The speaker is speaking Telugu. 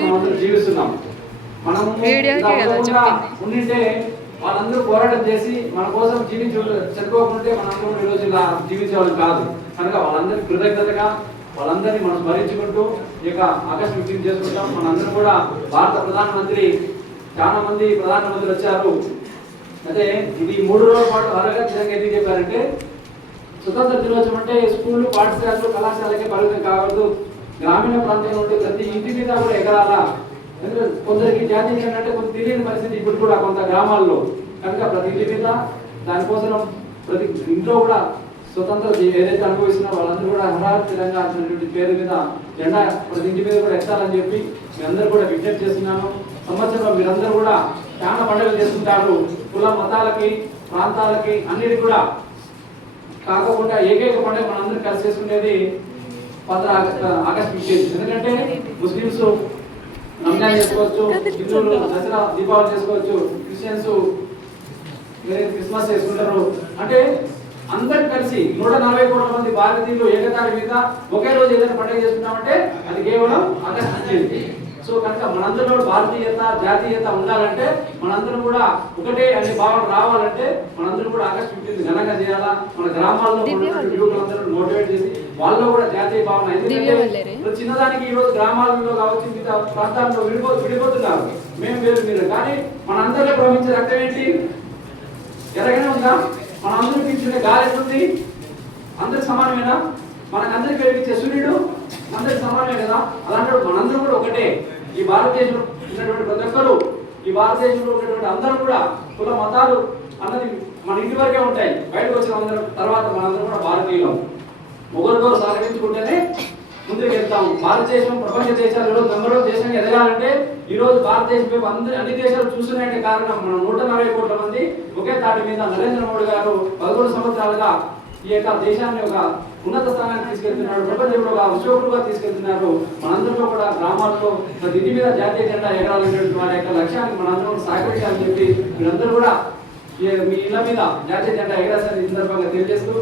మనం అందరం జీవిస్తున్నాం మనం. ఉండింటే వాళ్ళందరూ పోరాటం చేసి మన కోసం జీవించ చదువుకోకుంటే మనందరం ఈ రోజు ఇలా జీవించేవాళ్ళు కాదు. కనుక వాళ్ళందరికీ కృతజ్ఞతగా వాళ్ళందరినీ మనం స్మరించుకుంటూ ఈ యొక్క ఆగస్టు ఫిఫ్టీన్ చేసుకుంటాం. మనందరం కూడా భారత ప్రధానమంత్రి చాలా మంది ప్రధానమంత్రి వచ్చారు. అదే ఇది మూడు రోజుల పాటు అరగా విధంగా ఎందుకు చెప్పారంటే స్వతంత్ర దినోత్సవం అంటే స్కూల్ పాఠశాలలు కళాశాలకే పరిమితం కావద్దు గ్రామీణ ప్రాంతంలో ఉండే ప్రతి ఇంటి మీద కూడా ఎకరాల కొందరికి జాతీయ ఏంటంటే కొంత తెలియని పరిస్థితి ఇప్పుడు కూడా కొంత గ్రామాల్లో. కనుక ప్రతి ఇంటి మీద దానికోసం ప్రతి ఇంట్లో కూడా స్వతంత్ర ఏదైతే అనుభవిస్తున్నారో వాళ్ళందరూ కూడా హరార్ తెలంగాణ అనేటువంటి పేరు మీద జెండా ప్రతి ఇంటి మీద కూడా ఎత్తాలని చెప్పి మీ అందరూ కూడా విజ్ఞప్తి చేస్తున్నాను. సంవత్సరంలో మీరందరూ కూడా చాలా పండుగలు చేసుకుంటారు. కుల మతాలకి ప్రాంతాలకి అన్నిటి కూడా. కాకుండా ఏకైక పండుగ మనందరం కలిసి చేసుకునేది పంద్ర ఆగస్ట్ ఫిఫ్టీన్ ఎందుకంటే ముస్లిమ్స్ రంజాన్ చేసుకోవచ్చు హిందువులు దసరా దీపావళి చేసుకోవచ్చు క్రిస్టియన్స్ క్రిస్మస్ చేసుకుంటారు. అంటే అందరు కలిసి నూట నలభై కోట్ల మంది భారతీయులు ఏకతాటి మీద ఒకే రోజు ఏదైనా పండుగ చేసుకున్నామంటే అది కేవలం ఆగస్ట్ ఫిఫ్టీన్ సో కనుక మనందరిలో భారతీయత జాతీయత ఉండాలంటే మనందరం కూడా ఒకటే అనే భావన రావాలంటే మనందరం కూడా ఆగస్ట్ ఫిఫ్టీన్ ఘనంగా చేయాలా? మన గ్రామాల్లో యువకులందరూ మోటివేట్ చేసి వాళ్ళలో కూడా జాతీయ భావన ఎందుకంటే. ఇప్పుడు చిన్నదానికి ఈ రోజు గ్రామాలలో కావచ్చు మిగతా ప్రాంతాల్లో విడిపో విడిపోతున్నారు. మేము వేరు మీరు. కానీ మన అందరిలో ప్రవహించే రక్తం ఏంటి? ఎలాగనే ఉందా? మన అందరూ పీల్చుకునే గాలి ఎట్లుంది? అందరికి సమానమేనా? మనకు అందరికి వెలిగించే సూర్యుడు అందరికి సమానమే కదా? అలాంటి మనందరం కూడా ఒకటే. ఈ భారతదేశంలో ఉన్నటువంటి ప్రతి ఒక్కరూ ఈ భారతదేశంలో ఉన్నటువంటి అందరూ కూడా కుల మతాలు అన్నది మన ఇంటి వరకే ఉంటాయి. బయటకు వచ్చిన అందరం తర్వాత మనందరం కూడా భారతీయులం. ఒకరితో సహకరించుకుంటేనే ముందుకు వెళ్తాము భారతదేశం ప్రపంచ దేశాలు ఈరోజు నెంబర్ వన్ దేశంగా ఎదగాలంటే ఈరోజు భారతదేశం వైపు అందరి అన్ని దేశాలు చూస్తున్నాయంటే కారణం మనం నూట నలభై కోట్ల మంది ఒకే తాటి మీద నరేంద్ర మోడీ గారు పదకొండు సంవత్సరాలుగా ఈ యొక్క దేశాన్ని ఒక ఉన్నత స్థానానికి తీసుకెళ్తున్నాడు ప్రపంచంలో ఒక ఉద్యోగులుగా తీసుకెళ్తున్నారు. మనందరిలో కూడా గ్రామాల్లో దీని మీద జాతీయ జెండా ఎగరాలనేటువంటి వారి యొక్క లక్ష్యాన్ని మనందరం సహకరించాలని చెప్పి మీరందరూ కూడా మీ ఇళ్ళ మీద జాతీయ జెండా ఎగరాల్సిన సందర్భంగా తెలియజేస్తూ